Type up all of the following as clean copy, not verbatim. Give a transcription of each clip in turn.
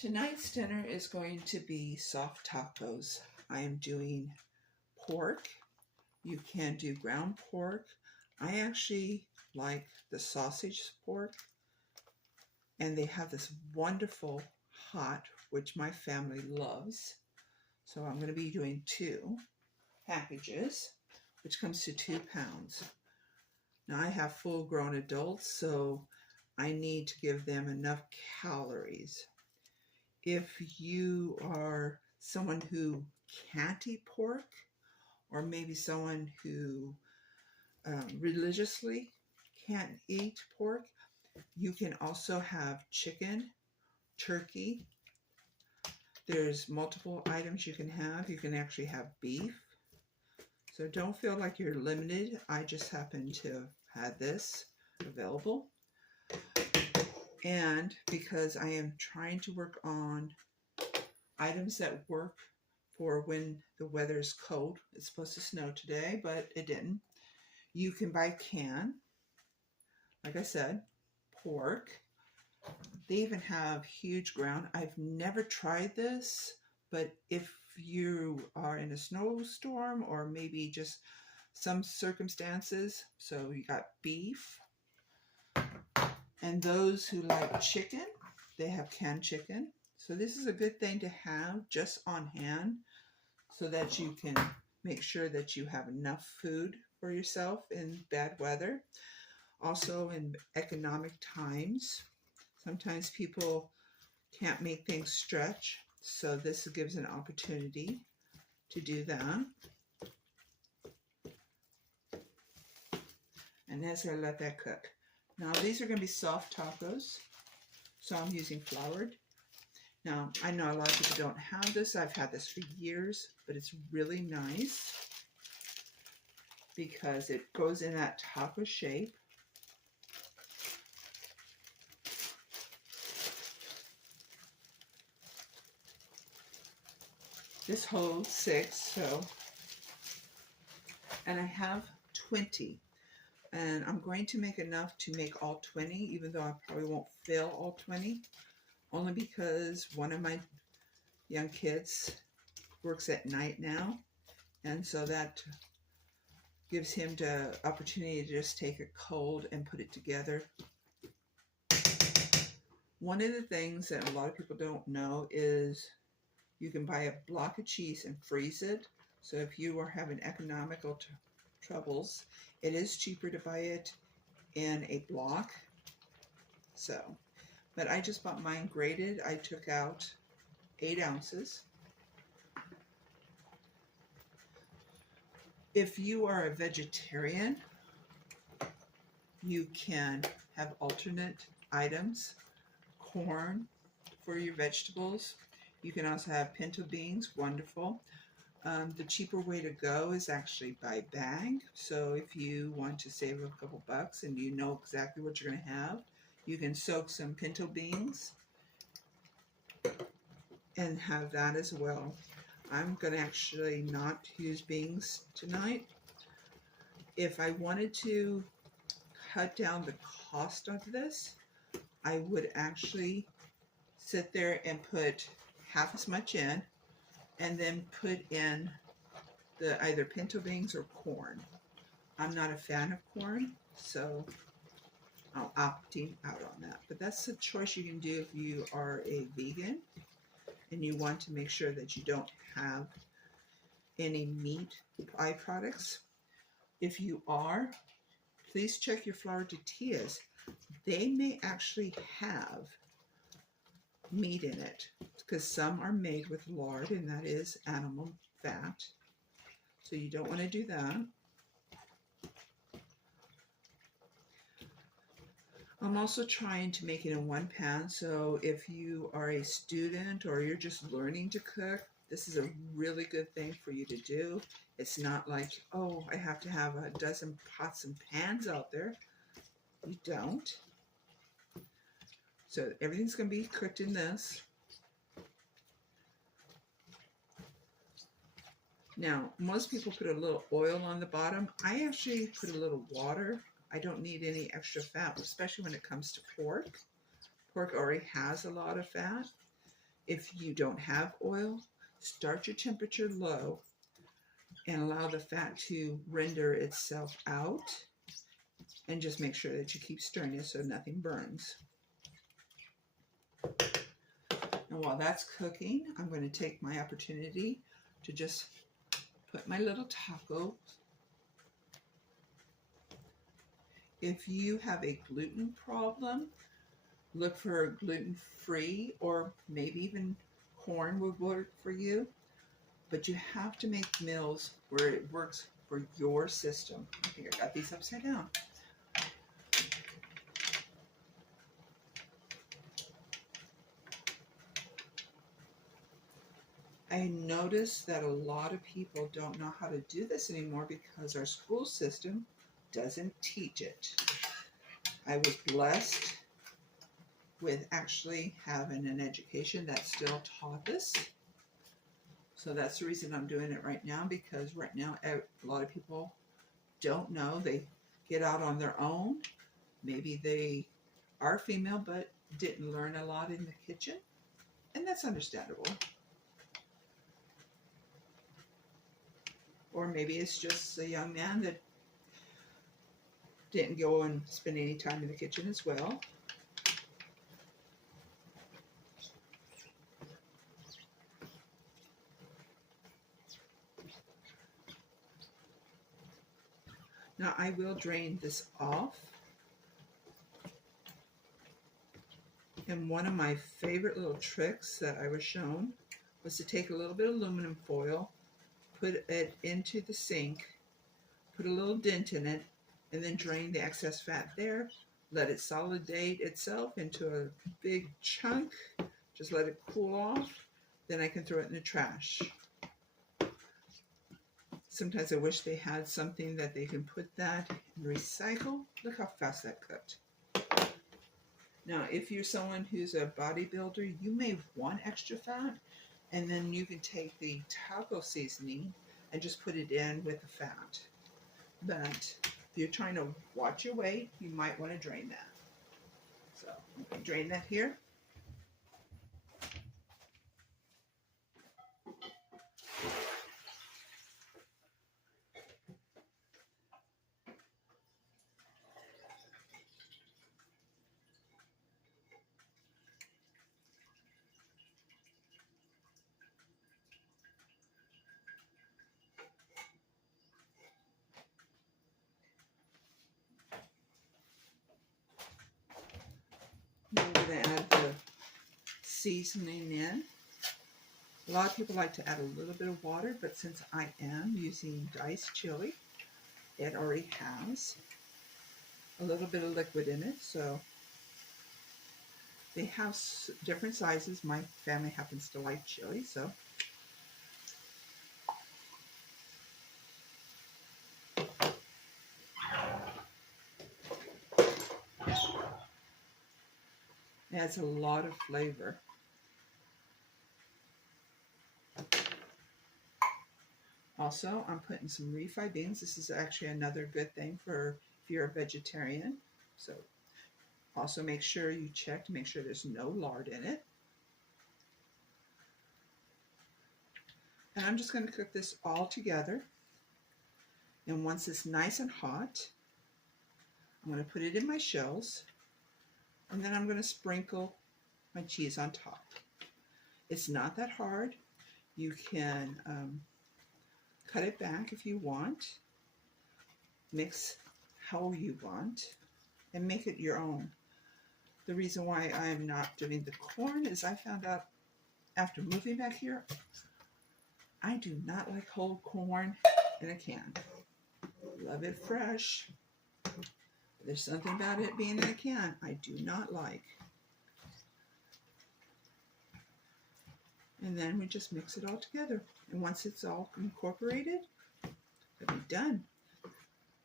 Tonight's dinner is going to be soft tacos. I am doing pork. You can do ground pork. I actually like the sausage pork, and they have this wonderful hot, which my family loves. So I'm going to be doing 2 packages, which comes to 2 pounds. Now I have full grown adults, so I need to give them enough calories. If you are someone who can't eat pork, or maybe someone who religiously can't eat pork, you can also have chicken, turkey. There's multiple items you can have. You can actually have beef. So don't feel like you're limited. I just happen to have had this available. And because I am trying to work on items that work for when the weather is cold. It's supposed to snow today, but it didn't. You can buy canned, like I said, pork. They even have huge ground. I've never tried this, but if you are in a snowstorm or maybe just some circumstances, so you got beef. And those who like chicken, they have canned chicken. So this is a good thing to have just on hand so that you can make sure that you have enough food for yourself in bad weather. Also in economic times, sometimes people can't make things stretch. So this gives an opportunity to do that. And as I let that cook. Now these are going to be soft tacos. So I'm using floured. Now, I know a lot of people don't have this. I've had this for years, but it's really nice because it goes in that taco shape. This holds 6, so, and I have 20. And I'm going to make enough to make all 20, even though I probably won't fill all 20. Only because one of my young kids works at night now, and so that gives him the opportunity to just take it cold and put it together. One of the things that a lot of people don't know is you can buy a block of cheese and freeze it. So if you are having economical troubles, it is cheaper to buy it in a block. So, but I just bought mine grated. I took out 8 ounces. If you are a vegetarian, you can have alternate items. Corn for your vegetables. You can also have pinto beans, wonderful. The cheaper way to go is actually by bag. So if you want to save a couple bucks and you know exactly what you're going to have, you can soak some pinto beans and have that as well. I'm going to actually not use beans tonight. If I wanted to cut down the cost of this, I would actually sit there and put half as much in and then put in the either pinto beans or corn. I'm not a fan of corn, so I'll opting out on that. But that's a choice you can do if you are a vegan and you want to make sure that you don't have any meat byproducts. If you are, please check your flour tortillas. They may actually have meat in it because some are made with lard, and that is animal fat. So you don't want to do that. I'm also trying to make it in 1 pan, so if you are a student or you're just learning to cook, this is a really good thing for you to do. It's not like, oh, I have to have a dozen pots and pans out there. You don't. So everything's going to be cooked in this. Now, most people put a little oil on the bottom. I actually put a little water. I don't need any extra fat, especially when it comes to pork. Pork already has a lot of fat. If you don't have oil, start your temperature low and allow the fat to render itself out, and just make sure that you keep stirring it so nothing burns. And while that's cooking, I'm going to take my opportunity to just put my little taco. If you have a gluten problem, look for gluten-free, or maybe even corn would work for you. But you have to make meals where it works for your system. I think I got these upside down. I noticed that a lot of people don't know how to do this anymore because our school system doesn't teach it. I was blessed with actually having an education that still taught this. So that's the reason I'm doing it right now, because right now a lot of people don't know. They get out on their own. Maybe they are female but didn't learn a lot in the kitchen, and that's understandable. Or maybe it's just a young man that didn't go and spend any time in the kitchen as well. Now I will drain this off. And one of my favorite little tricks that I was shown was to take a little bit of aluminum foil, put it into the sink, put a little dent in it, and then drain the excess fat there. Let it solidate itself into a big chunk. Just let it cool off. Then I can throw it in the trash. Sometimes I wish they had something that they can put that and recycle. Look how fast that cooked. Now, if you're someone who's a bodybuilder, you may want extra fat, and then you can take the taco seasoning and just put it in with the fat. But if you're trying to watch your weight, you might want to drain that. So I'm going to drain that here. I'm going to add the seasoning in. A lot of people like to add a little bit of water, but since I am using diced chili, it already has a little bit of liquid in it. So they have different sizes. My family happens to like chili, so it adds a lot of flavor. Also, I'm putting some refried beans. This is actually another good thing for if you're a vegetarian. So also make sure you check to make sure there's no lard in it. And I'm just going to cook this all together. And once it's nice and hot, I'm going to put it in my shells. And then I'm going to sprinkle my cheese on top. It's not that hard. You can cut it back if you want. Mix how you want and make it your own. The reason why I'm not doing the corn is I found out after moving back here, I do not like whole corn in a can. Love it fresh. There's something about it being in a can I do not like. And then we just mix it all together. And once it's all incorporated, it'll be done.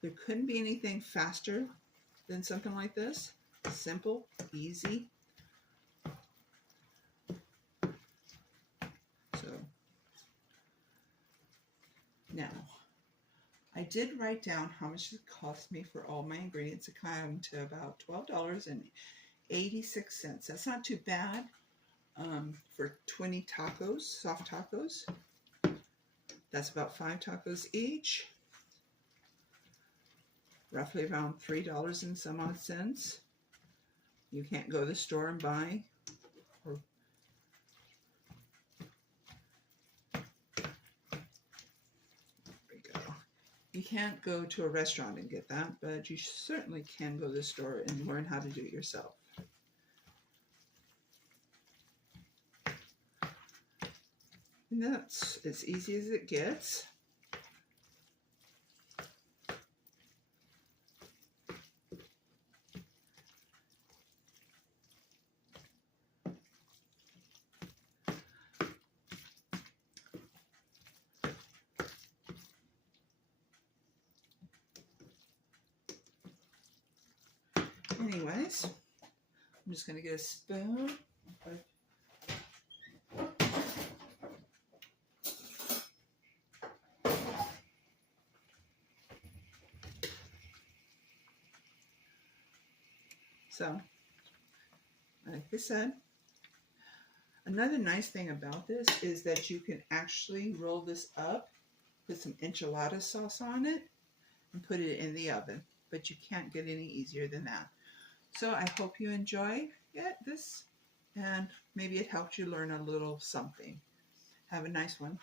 There couldn't be anything faster than something like this. Simple, easy. So now, I did write down how much it cost me for all my ingredients. It came to about $12.86. That's not too bad for 20 tacos, soft tacos. That's about 5 tacos each, roughly around $3 and some odd cents. You can't go to the store and buy. Or you can't go to a restaurant and get that, but you certainly can go to the store and learn how to do it yourself. And that's as easy as it gets. Anyways, I'm just going to get a spoon. So, like I said, another nice thing about this is that you can actually roll this up, put some enchilada sauce on it, and put it in the oven. But you can't get any easier than that. So I hope you enjoy this, and maybe it helped you learn a little something. Have a nice one.